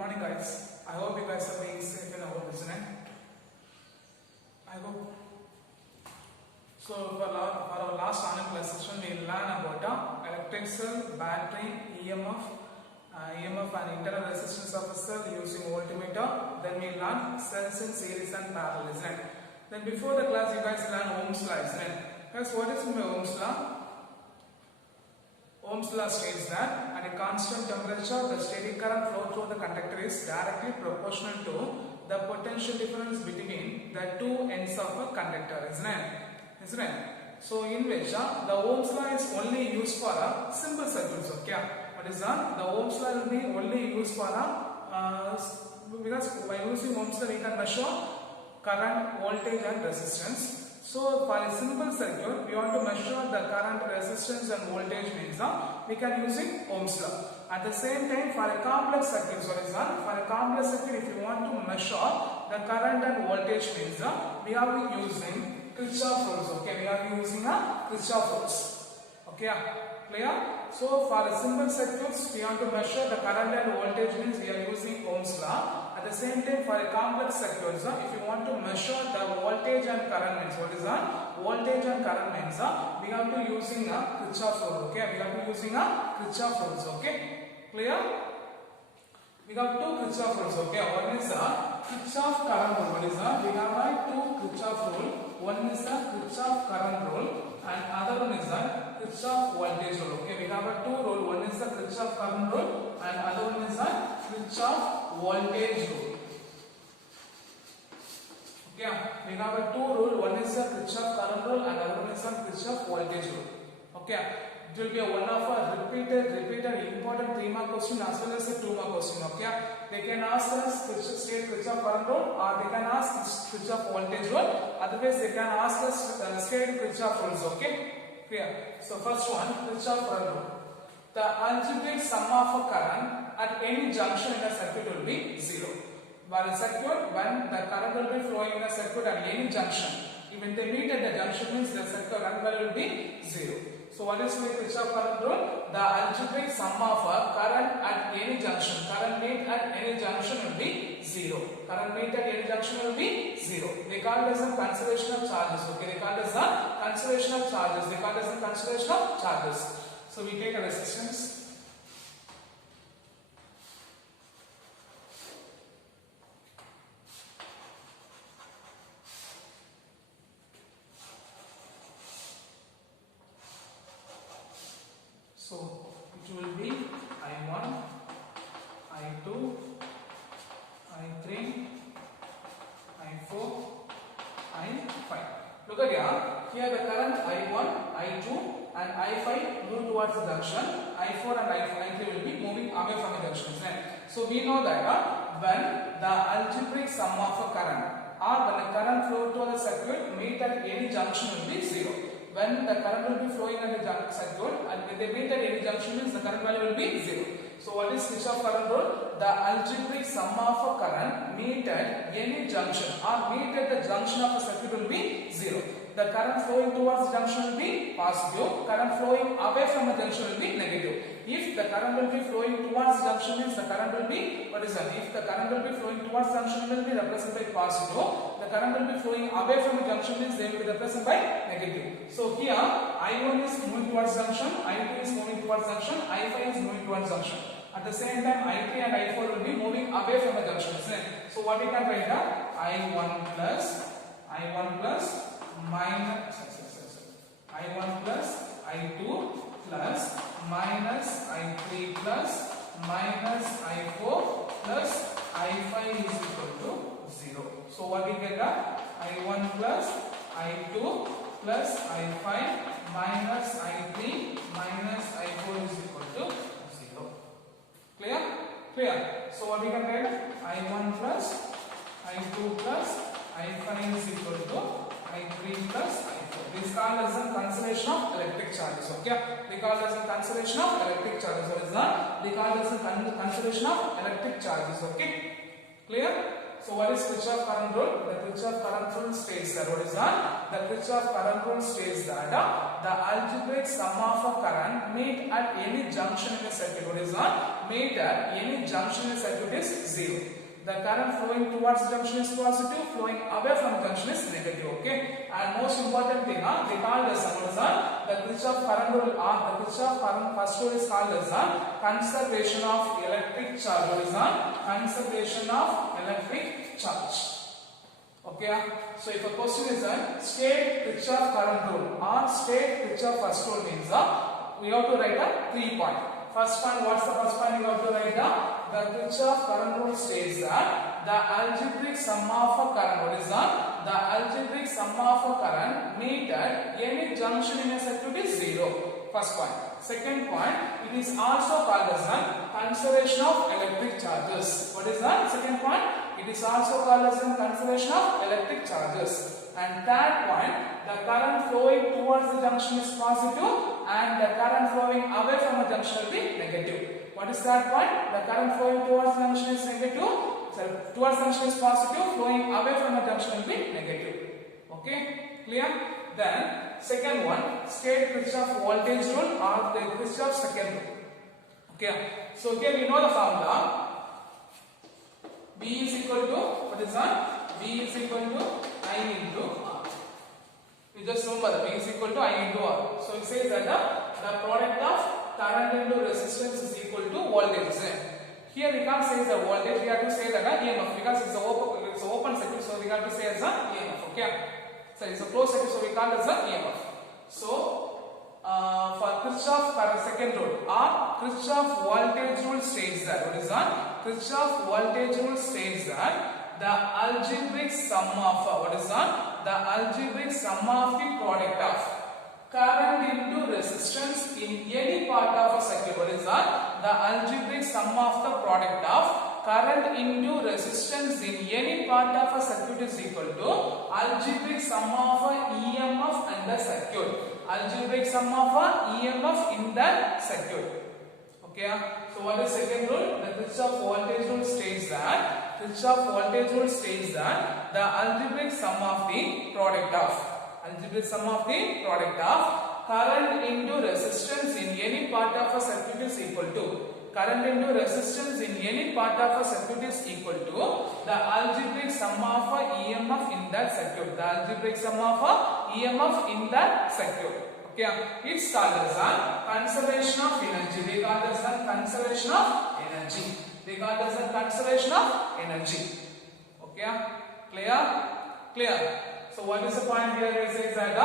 morning, guys. I hope you guys are being safe in our listening. I hope. So for our last online class session, we learn about electric cell, battery, EMF and internal resistance of a cell using voltmeter. Then we learn cells in series and parallel, isn't it? Then before the class, you guys learn Ohm's law, isn't it? Guys, what is Ohm's law? Ohm's law states that at a constant temperature, the steady current flow through the conductor is directly proportional to the potential difference between the two ends of a conductor, isn't it? So in which the Ohm's law is only used for simple circuits, okay? What is that? The Ohm's law will be only used for because by using Ohm's law we can measure current, voltage and resistance. So for a simple circuit, we want to measure the current, resistance and voltage means we can using Ohm's law. At the same time, for a complex circuit, for a complex circuit, if you want to measure the current and voltage means we are using Kirchhoff rules. Okay, we are using Kirchhoff rules. Okay, clear? So for a simple circuits, we want to measure the current and voltage means we are using Ohm's law. At the same time, for a complex circuit, if you want to measure the voltage and current means, what is that? Voltage and current means we have to using Kirchhoff rule. Okay, we have to using Kirchhoff rules. Okay, clear? We have two Kirchhoff rules. Okay, one is Kirchhoff current rule. What is that? We have two Kirchhoff rule. One is the Kirchhoff current rule, and other one is the Kirchhoff voltage rule. Okay, we have two rule. One is the Kirchhoff current rule, and other one is the Kirchhoff voltage rule. Okay, we have two rule. One is the Kirchhoff current rule, and other one is the Kirchhoff voltage rule. Okay, it will be one of a repeated important 3-mark question as well as a 2-mark question. Okay, they can ask us state Kirchhoff current rule, or they can ask Kirchhoff voltage rule. Otherwise, they can ask us state Kirchhoff rules. Okay, clear? So first one, Kirchhoff current rule. The algebraic sum of a current at any junction in a circuit will be 0. While a circuit, when the current will be flowing in a circuit at any junction, even they meet at the junction means the circuit current value will be 0. So what is the Kirchhoff current rule? The algebraic sum of a current at any junction, current meet at any junction will be 0. Current meet at any junction will be 0. They call it as a conservation of charges. Okay, they call it as a conservation of charges. They call it as a conservation of charges. So we take a resistance. So it will be I1, I2, I3, I4, I5. Look at here the current I1, I2 and I5 move towards the junction. I4 and I3 will be moving away from the junction. So we know that when the algebraic sum of a current or when a current flow to the circuit meet at any junction will be 0. When the current will be flowing at the circuit and when they meet at any junction means the current value will be 0. So what is Kirchhoff current rule? The algebraic sum of a current meet at any junction or meet at the junction of a circuit will be 0. The current flowing towards the junction will be positive, current flowing away from the junction will be negative. If the current will be flowing towards the junction means the current will be, what is that? If the current will be flowing towards the junction will be represented by positive, the current will be flowing away from the junction means they will be represented by negative. So here I1 is moving towards junction, I2 is moving towards junction, I5 is moving towards junction. At the same time I3 and I4 will be moving away from the junction. So what we can write here? I1 plus minus I1 plus I2 plus minus I3 plus minus I4 plus I5 is equal to 0. So what we get? I1 plus I2 plus I5 minus I3 minus I4 is equal to 0. Clear? Clear. So what we can write? I1 plus I2 plus I5 is equal to I3 plus I4. This is called as a conservation of electric charges. Okay? They call it as a conservation of electric charges. What is that? They call it as a conservation of electric charges. Okay? Clear? So what is Kirchhoff current rule? The Kirchhoff current rule states that what is that? The Kirchhoff current rule states that the algebraic sum of a current meet at any junction in a circuit. What is that? Meet at any junction in a circuit is 0. The current flowing towards the junction is positive, flowing away from the junction is negative. Okay. And most important thing, they call this what is that? The Kirchhoff current rule, the Kirchhoff current first rule is called as conservation of electric charge. What is that? Conservation of electric charge. Okay. So if a question is that state Kirchhoff current rule or state Kirchhoff first rule means we have to write a 3 point. First point, what's the first point you have to write down? The Kirchhoff current rule states that the algebraic sum of a current, what is that? The algebraic sum of a current meet at any junction in a circuit is 0. First point. Second point, it is also called as conservation of electric charges. What is that? Second point, it is also called as conservation of electric charges. And third point, the current flowing towards the junction is positive and the current flowing away from the junction will be negative. What is that point? The current flowing towards the junction is negative. Towards the junction is positive, flowing away from the junction will be negative. Okay, clear? Then second one, state Kirchhoff voltage rule or the Kirchhoff second rule. Okay, so here we know the formula. B is equal to, what is that? B is equal to I into R. You just remember that B is equal to I into R. So it says that the product of current into resistance is equal to voltage. Here we can't say the voltage, we have to say that EMF because it's an open circuit, so we have to say as a EMF. Okay, so it's a closed circuit, so we call it as a EMF. So for Kirchhoff second rule or Kirchhoff voltage rule states that what is that? Kirchhoff voltage rule states that the algebraic sum of what is that? The algebraic sum of the product of current into resistance in any part of a circuit. What is that? The algebraic sum of the product of current into resistance in any part of a circuit is equal to algebraic sum of a EMF and the circuit. Algebraic sum of a EMF in the circuit. Okay. So what is second rule? The Kirchhoff voltage rule states that the algebraic sum of the product of current into resistance in any part of a circuit is equal to the algebraic sum of a EMF in that circuit. The algebraic sum of a EMF in that circuit. Okay, it's called as conservation of energy. They call it as conservation of energy. Okay, clear. So what is the point here? It says that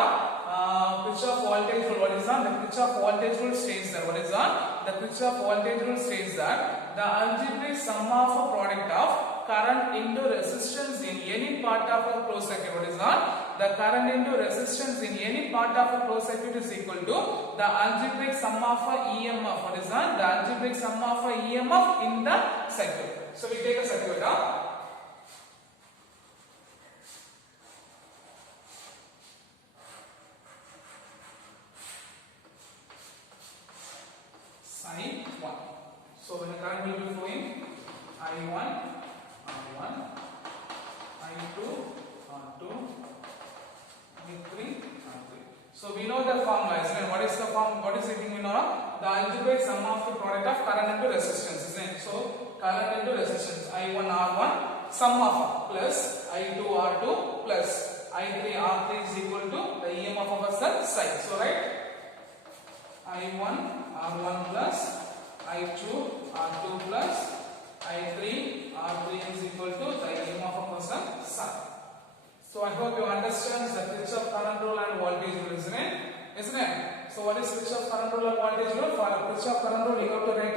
Kirchhoff voltage rule. What is that? The Kirchhoff voltage rule states that what is that? The Kirchhoff voltage rule states that the algebraic sum of a product of current into resistance in any part of a closed circuit. What is that? The current into resistance in any part of a closed circuit is equal to the algebraic sum of a EMF. What is that? The algebraic sum of a EMF in the circuit. So we take a circuit. Psi 1. So when the current will be flowing, I1, R1, I2, R2, I3, R3. So we know the formula, isn't it? What is the form? What is it we know? The algebraic sum of the product of current into resistance, isn't it? So current into resistance, I1, R1, sum of plus I2, R2 plus I3, R3 is equal to the EMF of a side. So right, I1, R1 plus I2, R2 plus I3, R3 is equal to the EMF of a side. So I hope you understand the Kirchhoff current rule and voltage rule, isn't it? So what is Kirchhoff current rule and voltage rule? For Kirchhoff current rule, you have to write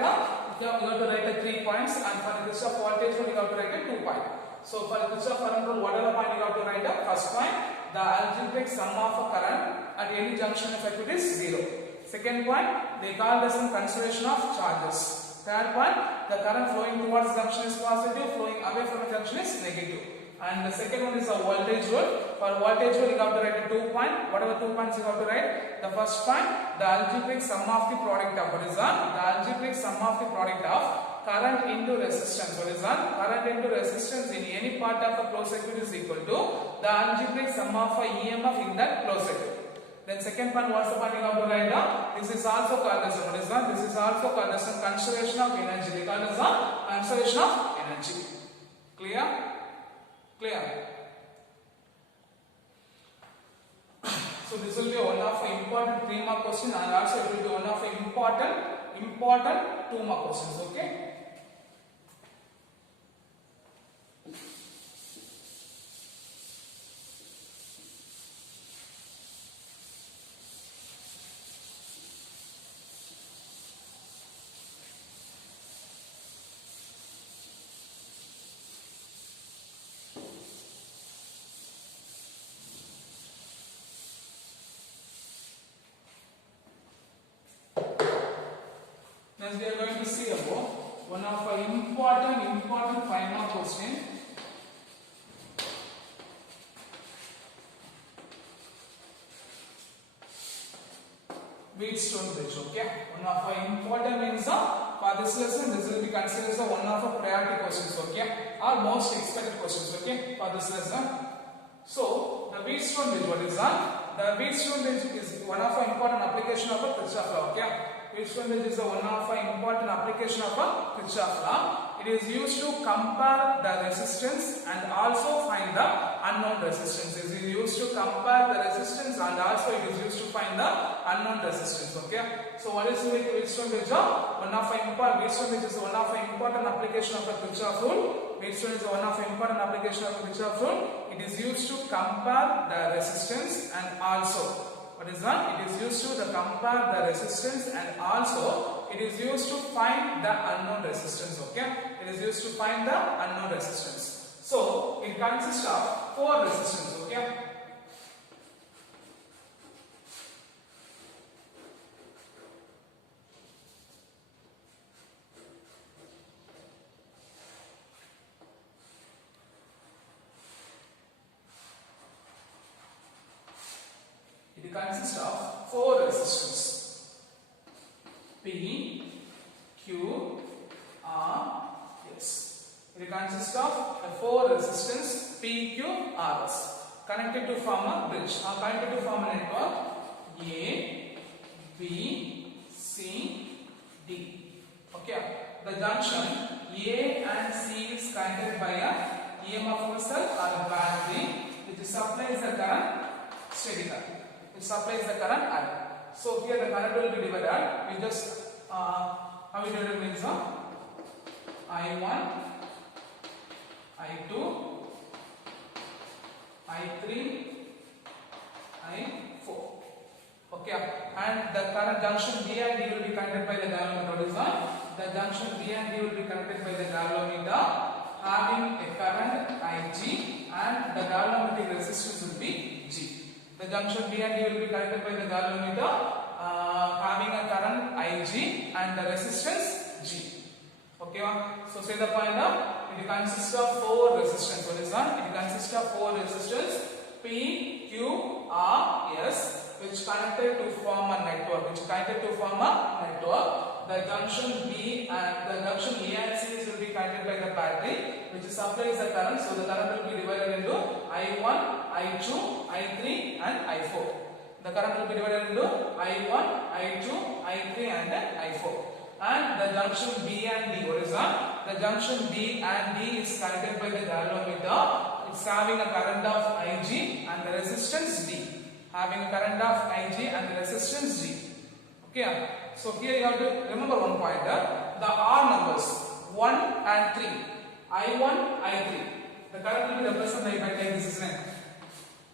3 points, and for the Kirchhoff voltage rule, you have to write 2 points. So for Kirchhoff current rule, whatever point you have to write up, first point, the algebraic sum of a current at any junction of circuit is 0. Second point, they call this conservation of charges. Third point, the current flowing towards the junction is positive, flowing away from the junction is negative. And the second one is a voltage rule. For voltage rule, you have to write 2 points. What are the 2 points you have to write? The first point, the algebraic sum of the product of what is that? The algebraic sum of the product of current into resistance. What is that? Current into resistance in any part of a closed circuit is equal to the algebraic sum of a EMF in that closed circuit. Then second part, what's the part you have to write down? This is also called as what is that? This is also called as a conservation of energy. We call as a conservation of energy. Clear? Clear. So this will be one of the important 3 mark question, and also it will be one of the important 2 mark questions. Okay. Next we are going to see about one of our important 5 mark question. Wheatstone bridge. Okay, one of our important means for this lesson this will be considered as one of our priority questions. Okay, or most expected questions. Okay, for this lesson. So the Wheatstone bridge, what is that? The Wheatstone bridge is one of our important application of a Kirchhoff law. Okay. Wheatstone bridge is one of the important application of a Kirchhoff law. It is used to compare the resistance and also find the unknown resistance. It is used to compare the resistance and also it is used to find the unknown resistance. Okay. So what is the Wheatstone bridge? Wheatstone bridge is one of the important application of a Kirchhoff rule. Wheatstone is one of the important application of a Kirchhoff rule. It is used to compare the resistance and also. What is that? It is used to compare the resistance and also it is used to find the unknown resistance. Okay, it is used to find the unknown resistance. So it consists of 4 resistance. Okay. It consists of 4 resistors P, Q, R, S. It consists of 4 resistance P, Q, R, S connected to form a bridge or connected to form a network A, B, C, D. Okay, the junction A and C is connected by a EMF cell or a battery which supplies the current steady current. It supplies the current I. So here the current will be divided. We just how we divided means I1, I2, I3, I4. Okay, and the current junction B and D will be connected by the galvanometer. The junction B and D will be connected by the galvanometer having a current Ig and the galvanometric resistance will be G. The junction B and D will be connected by the galvanometer having a current Ig and the resistance G. Okay, so say the point up. It consists of 4 resistors. What is that? It consists of 4 resistors P, Q, R, S, which connected to form a network. The junction B and the junction A and C will be connected by the battery, which supplies the current. So the current will be divided into I1, I2, I3, and I4. The current will be divided into I1, I2, I3, and I4. And the junction B and D, what is that? The junction B and D is connected by the galvanometer. It's having a current of Ig and the resistance D. Having a current of Ig and the resistance D. Okay. So here you have to remember one pointer. The R numbers 1 and 3. I1, I3. The current will be represented by like this, isn't it?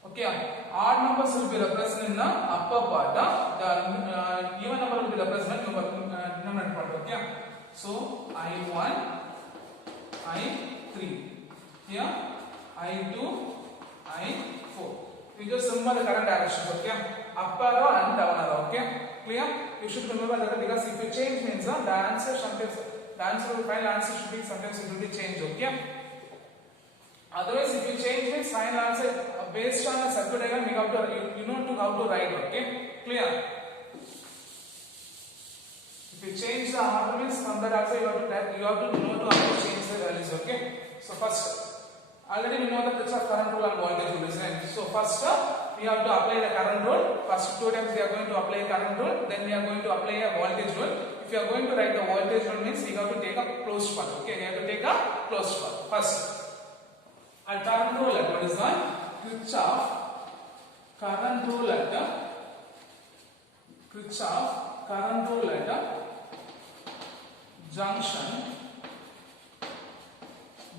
Okay. R numbers will be represented in the upper part. The even number will be represented in the numerator part. Okay. So I1, I3. Here I2, I4. You just remember the current directions. Okay. Upper arrow and down arrow. Okay. Clear? You should remember that because if you change means the answer sometimes the final answer should be sometimes it will be changed. Okay. Otherwise, if you change means final answer based on a circuit diagram, you know how to write. Okay. Clear? If you change the order means from that also you have to know to how to change the values. Okay. So first, already we know the Kirchhoff current rule and voltage rule, isn't it? So first we have to apply the current rule. First 2 times we are going to apply current rule. Then we are going to apply a voltage rule. If you are going to write the voltage rule means we have to take a closed path. Okay, we have to take a closed path. First, a current rule at what is called Kirchhoff current rule at Kirchhoff current rule at junction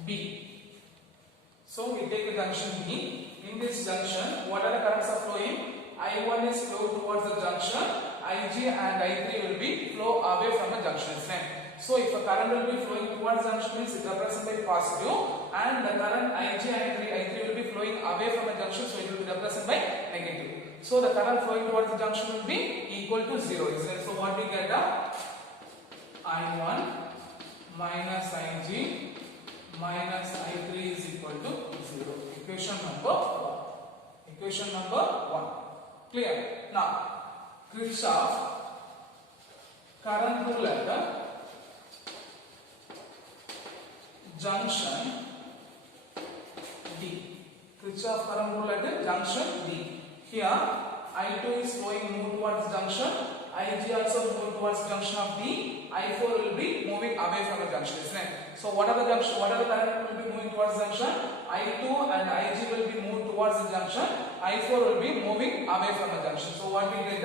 B. So we take the junction B. In this junction, what are the currents are flowing? I1 is flow towards the junction. Ig and I3 will be flow away from the junction. So if the current will be flowing towards the junction means it represented by positive, and the current Ig and I3 will be flowing away from the junction, so it will be represented by negative. So the current flowing towards the junction will be equal to 0. So what we get? I1 minus Ig minus I3 is equal to 0. Equation number 1. Equation number 1. Clear? Now, Kirchhoff current rule at the junction D. Kirchhoff current rule at the junction D. Here, I2 is flowing towards junction. Ig also moving towards junction of D. I4 will be moving away from the junction, isn't it? So what are the junction? What are the current will be moving towards junction? I2 and Ig will be moved towards the junction. I4 will be moving away from the junction. So what we get?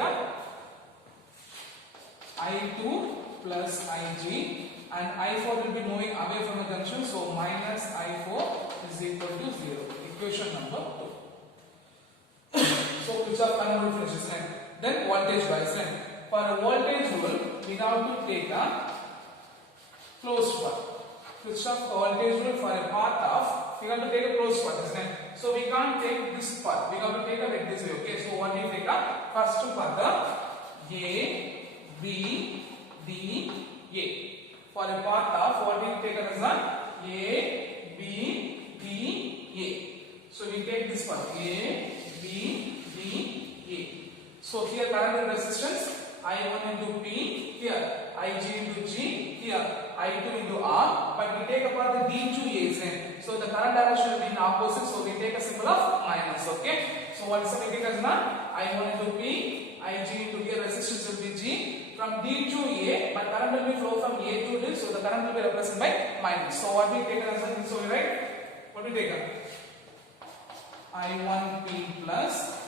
I2 plus Ig and I4 will be moving away from the junction. So minus I4 is equal to 0. Equation number 2. So Kirchhoff current rule finishes. Then voltage wise. For a voltage rule, we have to take a closed path. Kirchhoff voltage rule for a path of, we have to take a closed path, isn't it? So we can't take this path. We have to take a like this way. Okay. So what we take a first path A, B, D, A. For a path of what we take as A, B, D, A. So we take this path A, B, D, A. So here current and resistance I1 into P, here Ig into G, here I2 into R, but we take apart the D to A. So the current direction will be in opposite, so we take a symbol of minus. Okay. So what is the we take as I1 into P, Ig into here resistance will be G, from D to A, but current will be flow from A to D, so the current will be represented by minus. So what we take as a, so we write, what we take as I1P plus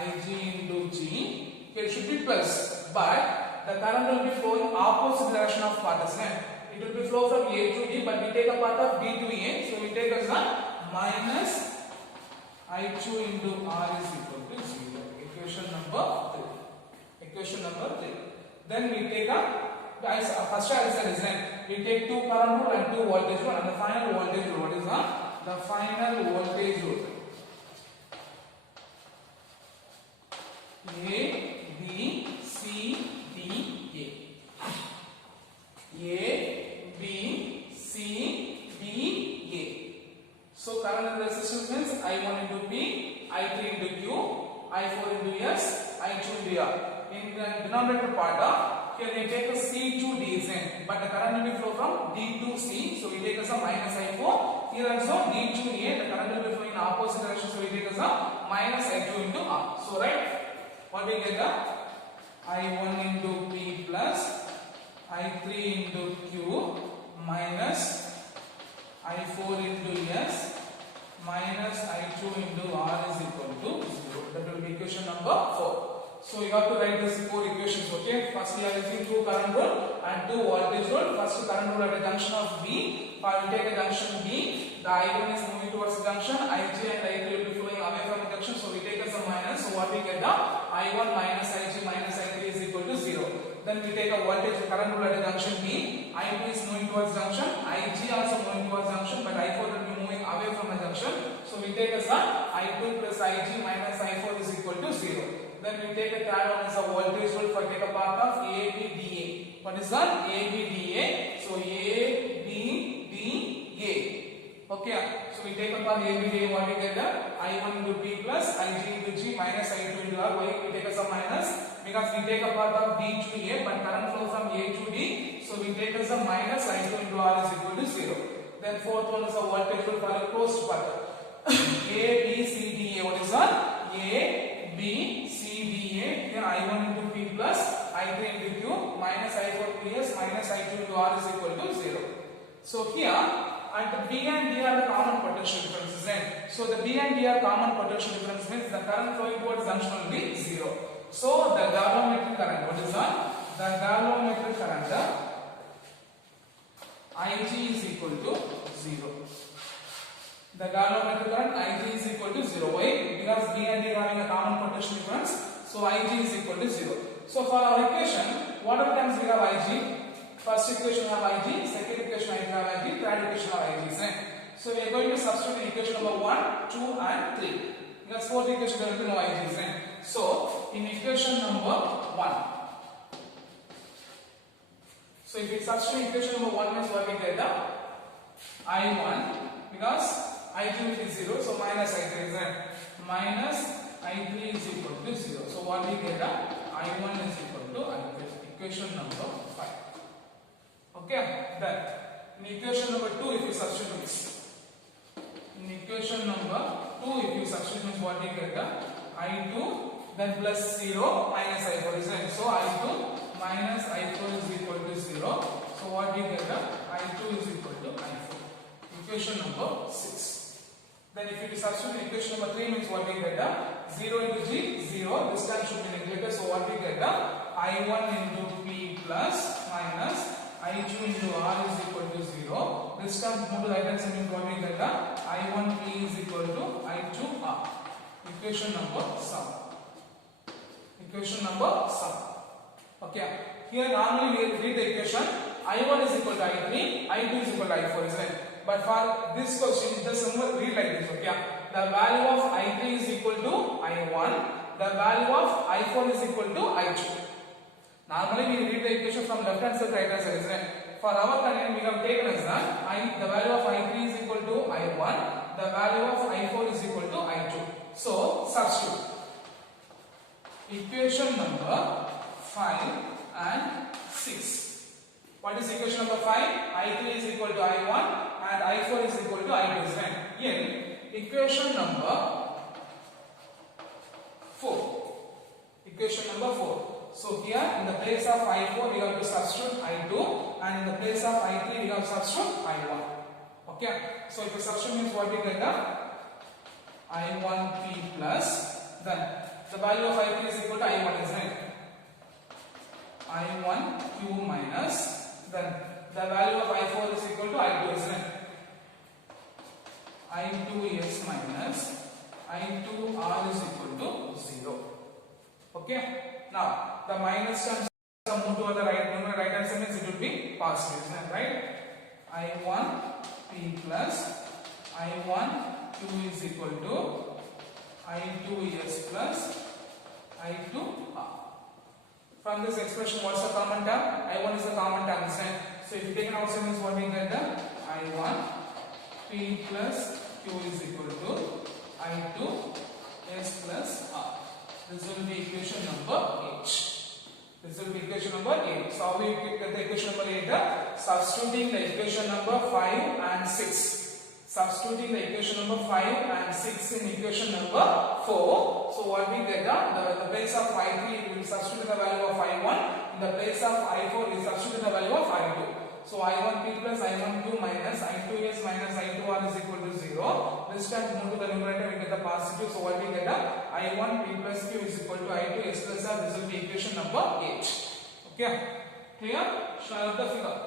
Ig into G. Here it should be plus, but the current will be flowing opposite direction of path, isn't it? It will be flow from A to D, but we take a path of D to A, so we take as a minus I2 into R is equal to 0. Equation number 3. Equation number 3. Then we take a, first I said, isn't it? We take two current rule and two voltage rule, and the final voltage rule. What is the final voltage rule? A, B, C, D, A. A, B, C, D, A. So current and resistance means I1 into P, I3 into Q, I4 into S, I2 into R. In the denominator part, here we take a C to D, but the current will be flow from D to C, so we take as a minus I4. Here also D to A, the current will be flowing in opposite direction, so we take as a minus I2 into R. So right, what we get? I1 into P plus I3 into Q minus I4 into S minus I2 into R is equal to 0. That will be equation number 4. So you have to write these four equations. Okay. First we are using two current rule and two voltage rule. First current rule at a junction of B. We take a junction B. The I1 is moving towards the junction. Ig and I3 will be flowing away from the junction. So we take as a minus. So what we get? I1 minus Ig minus I3 is equal to 0. Then we take a voltage current rule at a junction B. I2 is moving towards junction. Ig also moving towards junction, but I4 will be moving away from the junction. So we take as a I2 plus Ig minus I4 is equal to 0. Then we take a third one as a voltage rule for take a part of ABDA. What is that? ABDA. So ABDA. Okay. So we take a part ABDA. What we get? I1 into P plus Ig into G minus I2 into R. Why we take as a minus? because we take a part of B to A, but current flow from A to D, so we take as a minus I2 into R is equal to 0. Then fourth one is a voltage will follow closed path. A, B, C, D, A. What is that? A, B, C, D, A. Here I1 into P plus I3 into Q minus I4 PS minus I2 into R is equal to 0. So here at B and D are the common potential differences, right? So the B and D are common potential difference means the current flowing towards junction will be 0. So the galvanometric current, what is that? The galvanometric current Ig is equal to 0. The galvanometric current Ig is equal to 0. Why? Because B and D are having a common potential difference, so Ig is equal to 0. So for our equation, what are terms we have Ig? First equation have Ig, second equation I have Ig, third equation have Ig. Right? So we are going to substitute in equation number 1, 2 and 3. Because fourth equation there will be no Ig. Right? So in equation number 1. So if we substitute equation number 1 means what we get? I1 because I2 is 0, so minus I3 is right. Minus I3 is equal to 0. So what we get? I1 is equal to I3. Equation number 5. Okay, then in equation number 2 if you substitute this. In equation number 2 if you substitute means what we get? I2 then plus 0 minus I4 is right. So I2 minus I4 is equal to 0. So what we get? I2 is equal to I4. Equation number 6. Then if you substitute equation number 3 means what we get? 0 into G, 0. This time should be neglected. So what we get? I1 into P plus minus I2 into R is equal to 0. This term move to the right hand side means what we get? I1P is equal to I2R. Equation number 7. Equation number 7. Okay. Here normally we read the equation I1 is equal to I3, I2 is equal to I4, isn't it? But for this question, just read like this. Okay. The value of I3 is equal to I1. The value of I4 is equal to I2. Normally we read the equation from left hand side to right hand side, isn't it? For our convenience, we have taken as that the value of I3 is equal to I1. The value of I4 is equal to I2. So substitute. Equation number 5 and 6. What is equation number 5? I3 is equal to I1 and I4 is equal to I2, isn't it? In equation number 4. Equation number 4. So here in the place of I4 we have to substitute I2 and in the place of I3 we have to substitute I1. Okay. So if you substitute means what we get? I1P plus then the value of I3 is equal to I1, isn't it? I1Q minus then the value of I4 is equal to I2, isn't it? I2S minus I2R is equal to 0. Okay. Now the minus terms move to the right hand side means it will be positive, isn't it? Right? I1P plus I1Q is equal to I2S plus I2R. From this expression, what's the common term? I1 is the common term, isn't it? So if you take an outside means what we get? I1 P plus Q is equal to I2 S plus R. This will be equation number 8. This will be equation number 8. So how we get the equation number 8? Substituting the equation number 5 and 6. Substituting the equation number 5 and 6 in equation number 4. So what we get? The place of I3 we will substitute the value of I1. In the place of I4 we substitute the value of I2. So I1P plus I1Q minus I2S minus I2R is equal to 0. This time move to the numerator we get the positive. So what we get? I1P plus Q is equal to I2S plus R. This will be equation number 8. Okay. Clear? Shall I have the figure?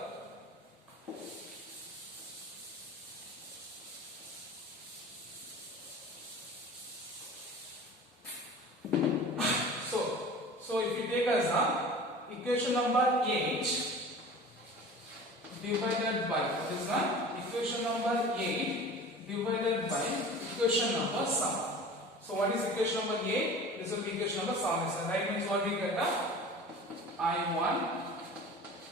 So if you take as equation number 8 divided by this one, equation number 8 divided by equation number 7. So what is equation number 8? This will be equation number 7. So right means what we get? I1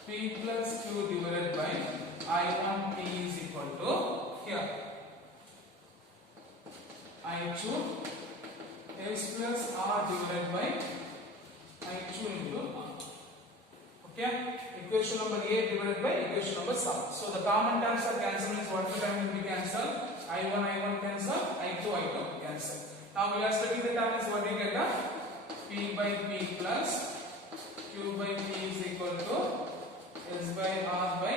P plus Q divided by I1 P is equal to here I2 S plus R divided by I2 into R. Okay, equation number 8 divided by equation number 7. So the common terms are cancelled means what the term will be cancelled? I1 cancel, I2 cancel. Now we are studying the term is what we get? P by P plus Q by P is equal to S by R by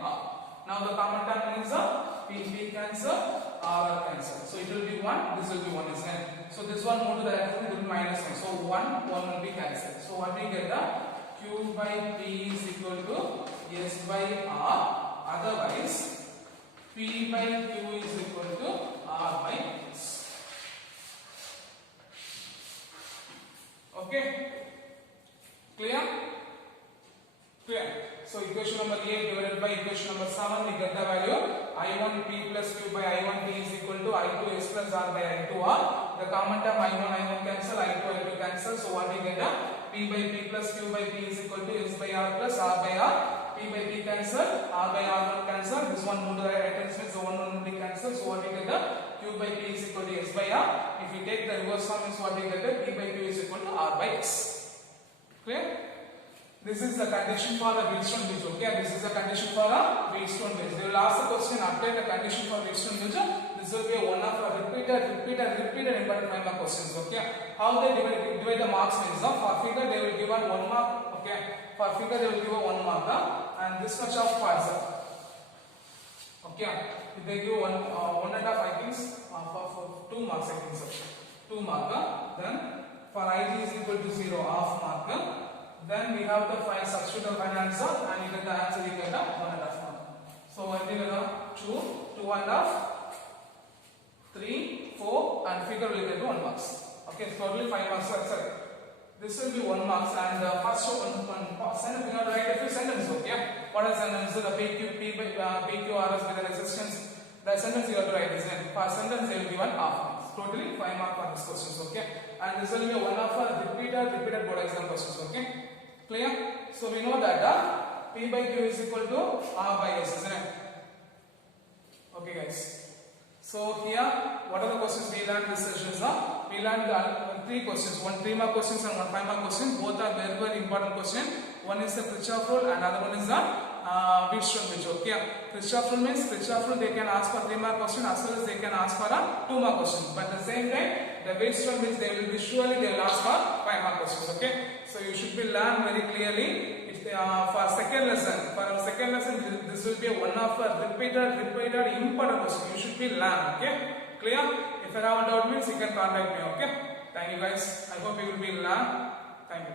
R. Now the common term is P cancel, R cancel. So it will be 1, this will be 1, isn't it? So this one move to the left it will be minus 1. So 1 will be cancelled. So what we get? Q by P is equal to S by R. Otherwise, P by Q is equal to R by S. Okay? Clear? Clear. So equation number 8 divided by equation number 7, we get the value I1 P plus Q by I1 P is equal to I2 S plus R by I2 R. The common term I1 cancel, I2 cancel. So what we get? P by P plus Q by P is equal to S by R plus R by R. P by P cancel, R by R cancel. This one move to the right hand side, so one will be cancelled. So what we get? Q by P is equal to S by R. If we take the reverse form, is what we get? P by Q is equal to R by S. Clear? This is the condition for a Wheatstone bridge. Okay, this is the condition for a Wheatstone bridge. They will ask the question, apply the condition for Wheatstone bridge. This will be one of a repeated important 5 mark questions. Okay, how they divide the marks means for figure they will give 1 mark. Okay, for figure they will give 1 mark and this much of parts. Okay, if they give 1.5 I think for 2 marks I think so. 2 mark. Then for IG is equal to 0, half mark. Then we have to find substitute of an answer and you get the answer you get 1.5 mark. So what we get 2, 2.5, 3, 4 and figure will get 1 marks. Okay, so totally 5 marks. Sorry. This will be 1 marks and first one sentence we have to write a few sentences. Okay, what is sentence? The PQRS with the resistance. The sentence you have to write is then for sentence they will be 1 half marks. Totally 5 marks for this questions. Okay, and this will be one of a repeated board exam questions. Okay. Clear? So we know that P by Q is equal to R by S, isn't it? Okay guys. So here, what are the questions we learned this session? We learned 3 questions. 1 3 mark questions and 1 5 mark question. Both are very important question. One is the Kirchhoff rule and other one is the Wheatstone bridge. Okay. Kirchhoff rule means they can ask for 3 mark question as well as they can ask for a 2 mark question. But at the same time, the Wheatstone bridge they will ask for 5 mark questions. Okay. So you should be learned very clearly. For second lesson, this will be one of a repeated important question. You should be learned. Okay. Clear? If you have a doubt means you can contact me. Okay. Thank you guys. I hope you will be learned. Thank you.